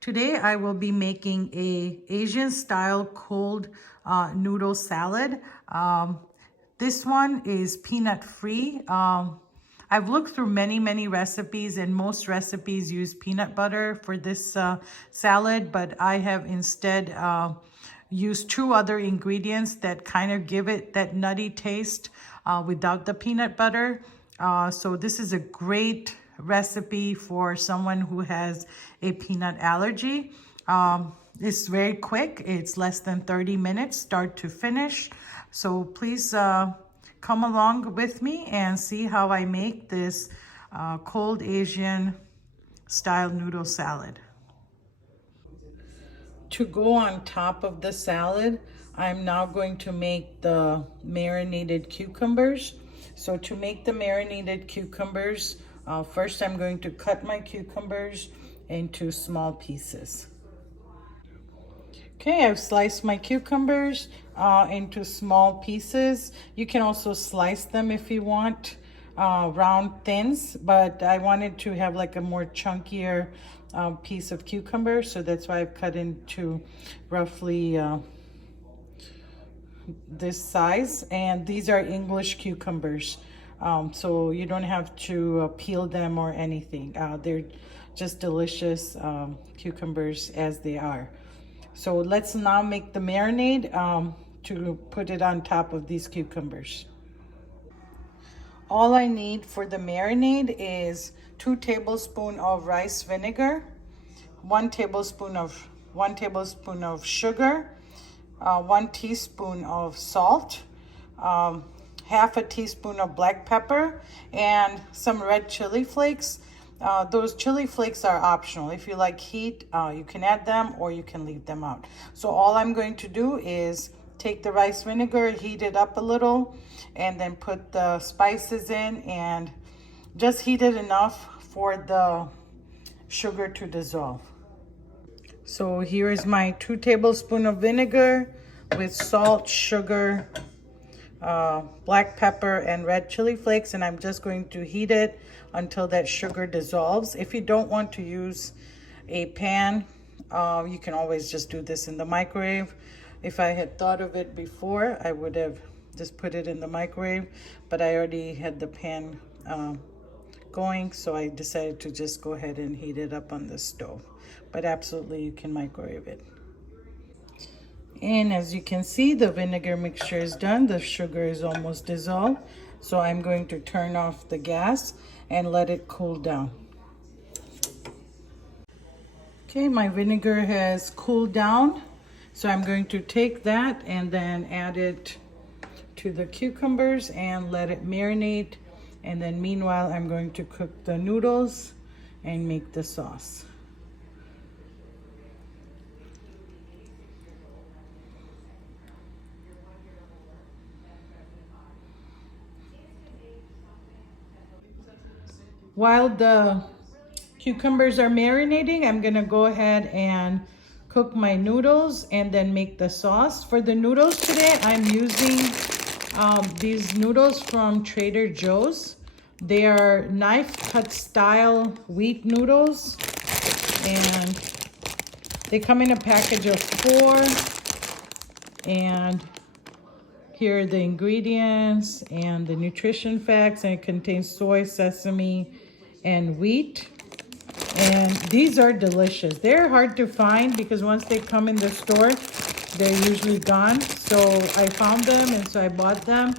Today I will be making a Asian style cold noodle salad. This one is peanut free. I've looked through many recipes, and most recipes use peanut butter for this salad, but I have instead used two other ingredients that kind of give it that nutty taste without the peanut butter. So this is a great recipe for someone who has a peanut allergy. It's very quick. It's less than 30 minutes, start to finish. So please come along with me and see how I make this cold Asian style noodle salad. To go on top of the salad, I'm now going to make the marinated cucumbers. So to make the marinated cucumbers, first I'm going to cut my cucumbers into small pieces. Okay, I've sliced my cucumbers into small pieces. You can also slice them if you want, round thins, but I wanted to have like a more chunkier piece of cucumber, so that's why I've cut into roughly this size. And these are English cucumbers, so you don't have to peel them or anything. They're just delicious cucumbers as they are. So let's now make the marinade to put it on top of these cucumbers. All I need for the marinade is 2 tablespoons of rice vinegar, 1 tablespoon of sugar, 1 teaspoon of salt, half a teaspoon of black pepper, and some red chili flakes. Those chili flakes are optional. If you like heat, you can add them or you can leave them out. So all I'm going to do is take the rice vinegar, heat it up a little, and then put the spices in and just heat it enough for the sugar to dissolve. So here is my 2 tablespoons of vinegar with salt, sugar, black pepper, and red chili flakes, and I'm just going to heat it until that sugar dissolves. If you don't want to use a pan, you can always just do this in the microwave. If I had thought of it before, I would have just put it in the microwave, but I already had the pan going, so I decided to just go ahead and heat it up on the stove. But absolutely, you can microwave it. And as you can see, the vinegar mixture is done. The sugar is almost dissolved. So I'm going to turn off the gas and let it cool down. Okay, my vinegar has cooled down. So I'm going to take that and then add it to the cucumbers and let it marinate. And then meanwhile, I'm going to cook the noodles and make the sauce. While the cucumbers are marinating, I'm gonna go ahead and cook my noodles and then make the sauce. For the noodles today, I'm using these noodles from Trader Joe's. They are knife cut style wheat noodles, and they come in a package of 4. And here are the ingredients and the nutrition facts, and it contains soy, sesame, and wheat. And these are delicious. They're hard to find because once they come in the store, they're usually gone. So I found them and so I bought them.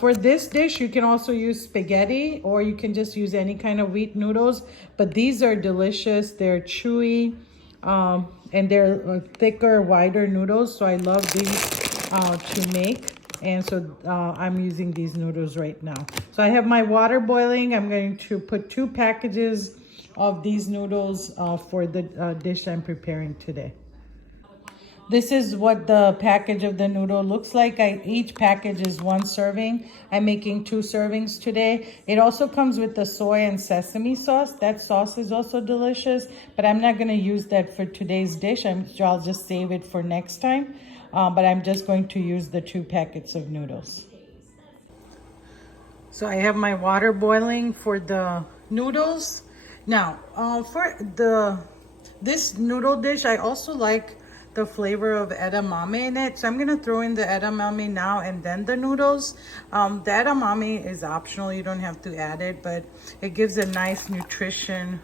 For this dish, you can also use spaghetti or you can just use any kind of wheat noodles. But these are delicious. They're chewy and they're thicker, wider noodles. So I love these to make. And so I'm using these noodles right now. So I have my water boiling. I'm going to put 2 packages of these noodles for the dish I'm preparing today. This is what the package of the noodle looks like. Each package is 1 serving. I'm making 2 servings today. It also comes with the soy and sesame sauce. That sauce is also delicious, but I'm not going to use that for today's dish. I'll just save it for next time. But I'm just going to use the 2 packets of noodles. So I have my water boiling for the noodles. Now, for the This noodle dish, I also like the flavor of edamame in it. So I'm gonna throw in the edamame now and then the noodles. The edamame is optional, you don't have to add it, but it gives a nice nutrition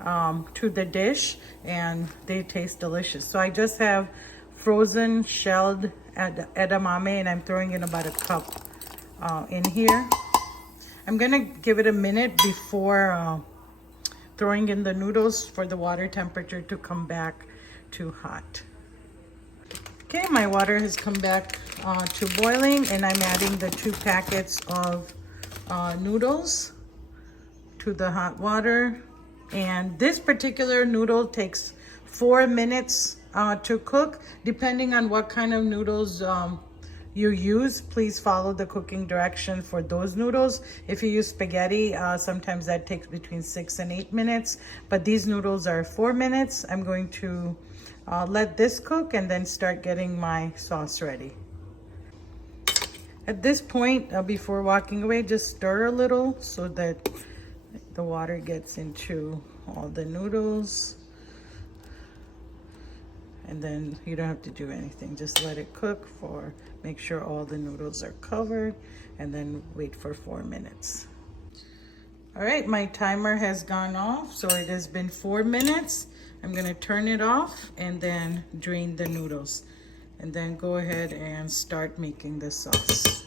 to the dish and they taste delicious. So I just have frozen shelled edamame and I'm throwing in about a cup in here. I'm gonna give it a minute before throwing in the noodles for the water temperature to come back to hot. Okay, my water has come back to boiling and I'm adding the 2 packets of noodles to the hot water. And this particular noodle takes 4 minutes to cook. Depending on what kind of noodles you use, please follow the cooking direction for those noodles. If you use spaghetti, sometimes that takes between 6 and 8 minutes, but these noodles are 4 minutes. I'm going to let this cook and then start getting my sauce ready. At this point, before walking away, just stir a little so that the water gets into all the noodles. And then you don't have to do anything. Just let it cook for, make sure all the noodles are covered, and then wait for 4 minutes. All right, my timer has gone off, so it has been 4 minutes. I'm gonna turn it off and then drain the noodles. And then go ahead and start making the sauce.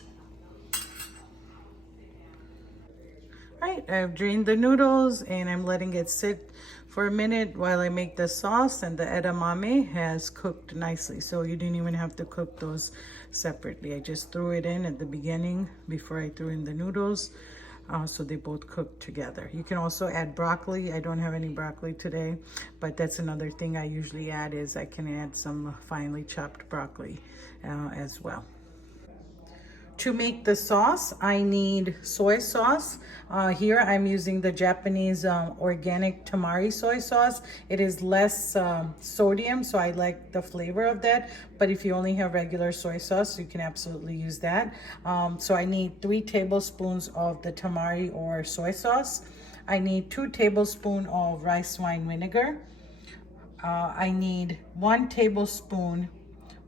All right, I've drained the noodles and I'm letting it sit for a minute while I make the sauce, and the edamame has cooked nicely. So you didn't even have to cook those separately. I just threw it in at the beginning before I threw in the noodles. So they both cook together. You can also add broccoli. I don't have any broccoli today, but that's another thing I usually add is I can add some finely chopped broccoli as well. To make the sauce, I need soy sauce. Here I'm using the Japanese organic tamari soy sauce. It is less sodium, so I like the flavor of that. But if you only have regular soy sauce, you can absolutely use that. So I need 3 tablespoons of the tamari or soy sauce. I need 2 tablespoons of rice wine vinegar. I need 1 tablespoon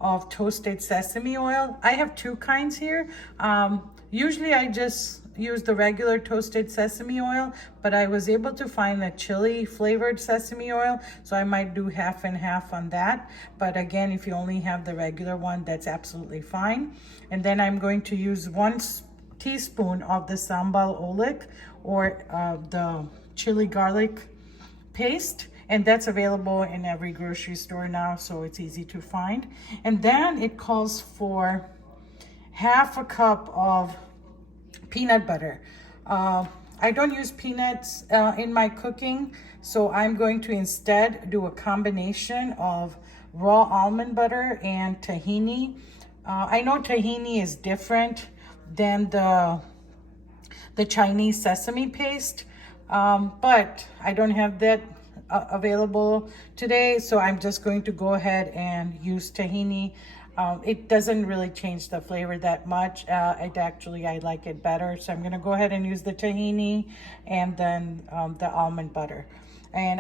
of toasted sesame oil. I have 2 kinds here. Usually I just use the regular toasted sesame oil, but I was able to find a chili flavored sesame oil, so I might do half and half on that. But again, if you only have the regular one, that's absolutely fine. And then I'm going to use 1 teaspoon of the sambal olik, or the chili garlic paste, and that's available in every grocery store now, so it's easy to find. And then it calls for half a cup of peanut butter. I don't use peanuts in my cooking, so I'm going to instead do a combination of raw almond butter and tahini. I know tahini is different than the Chinese sesame paste, but I don't have that available today, so I'm just going to go ahead and use tahini. It doesn't really change the flavor that much. I like it better, so I'm going to go ahead and use the tahini and then the almond butter. And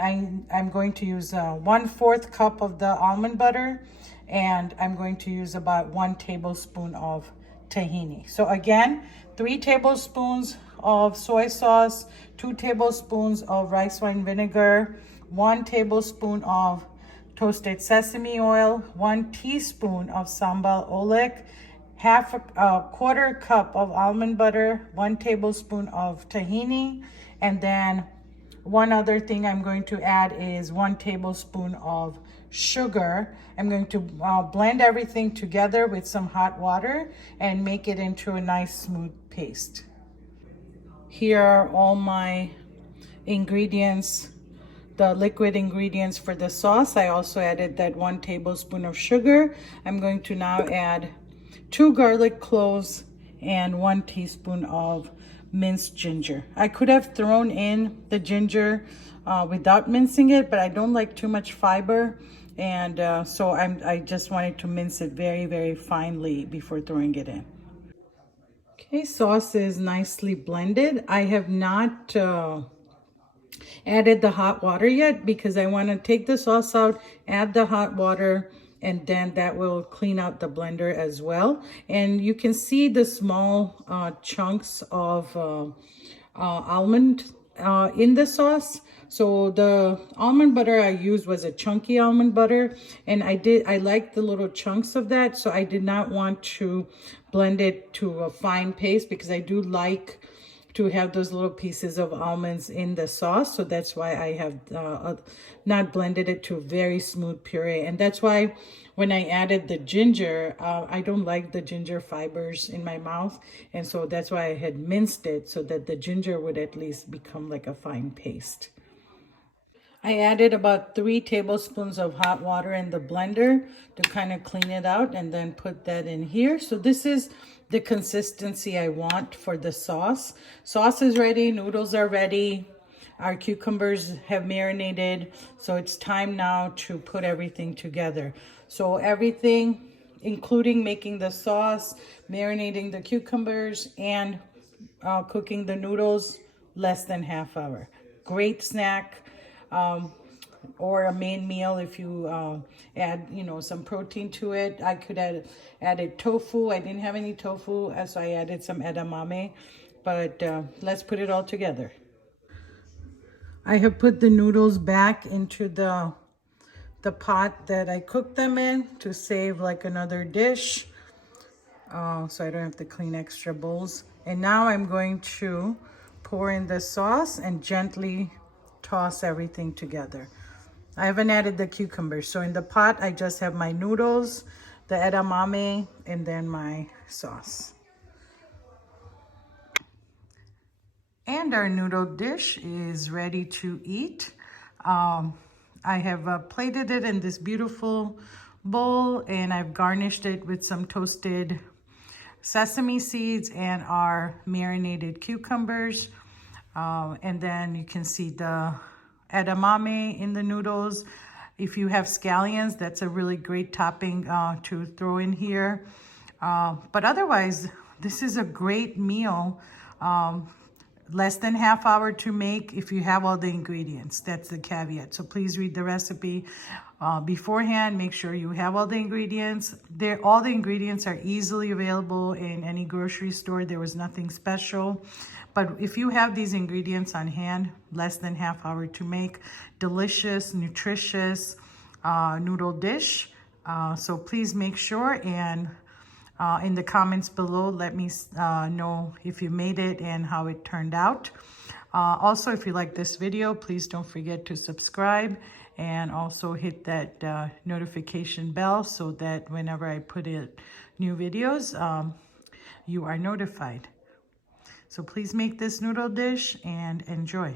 I'm going to use 1/4 cup of the almond butter, and I'm going to use about 1 tablespoon of tahini. So again, 3 tablespoons of soy sauce, 2 tablespoons of rice wine vinegar, 1 tablespoon of toasted sesame oil, 1 teaspoon of sambal olik, half a 1/4 cup of almond butter, 1 tablespoon of tahini, and then one other thing I'm going to add is 1 tablespoon of sugar. I'm going to blend everything together with some hot water and make it into a nice smooth paste. Here are all my ingredients, the liquid ingredients for the sauce. I also added that 1 tablespoon of sugar. I'm going to now add 2 garlic cloves and 1 teaspoon of minced ginger. I could have thrown in the ginger without mincing it, but I don't like too much fiber, and so I just wanted to mince it very, very finely before throwing it in. Okay, sauce is nicely blended. I have not added the hot water yet because I want to take the sauce out, add the hot water, and then that will clean out the blender as well. And you can see the small chunks of almond in the sauce. So the almond butter I used was a chunky almond butter, and I like the little chunks of that, so I did not want to blend it to a fine paste because I do like to have those little pieces of almonds in the sauce. So that's why I have not blended it to very smooth puree. And that's why when I added the ginger, I don't like the ginger fibers in my mouth. And so that's why I had minced it so that the ginger would at least become like a fine paste. I added about 3 tablespoons of hot water in the blender to kind of clean it out and then put that in here. So this is the consistency I want for the sauce. Sauce is ready, noodles are ready, our cucumbers have marinated. So it's time now to put everything together. So everything, including making the sauce, marinating the cucumbers, and cooking the noodles, less than half hour. Great snack. Or a main meal if you add, some protein to it. I could add added tofu. I didn't have any tofu, so I added some edamame. But let's put it all together. I have put the noodles back into the pot that I cooked them in to save like another dish. So I don't have to clean extra bowls. And now I'm going to pour in the sauce and gently toss everything together. I haven't added the cucumbers. So in the pot, I just have my noodles, the edamame, and then my sauce. And our noodle dish is ready to eat. I have plated it in this beautiful bowl, and I've garnished it with some toasted sesame seeds and our marinated cucumbers. And then you can see the edamame in the noodles. If you have scallions, that's a really great topping to throw in here. But otherwise, this is a great meal. Less than half hour to make if you have all the ingredients. That's the caveat. So please read the recipe beforehand. Make sure you have all the ingredients. All the ingredients are easily available in any grocery store. There was nothing special. But if you have these ingredients on hand, less than half hour to make, delicious, nutritious noodle dish. So please make sure and in the comments below, let me know if you made it and how it turned out. Also, if you like this video, please don't forget to subscribe and also hit that notification bell so that whenever I put in new videos, you are notified. So please make this noodle dish and enjoy.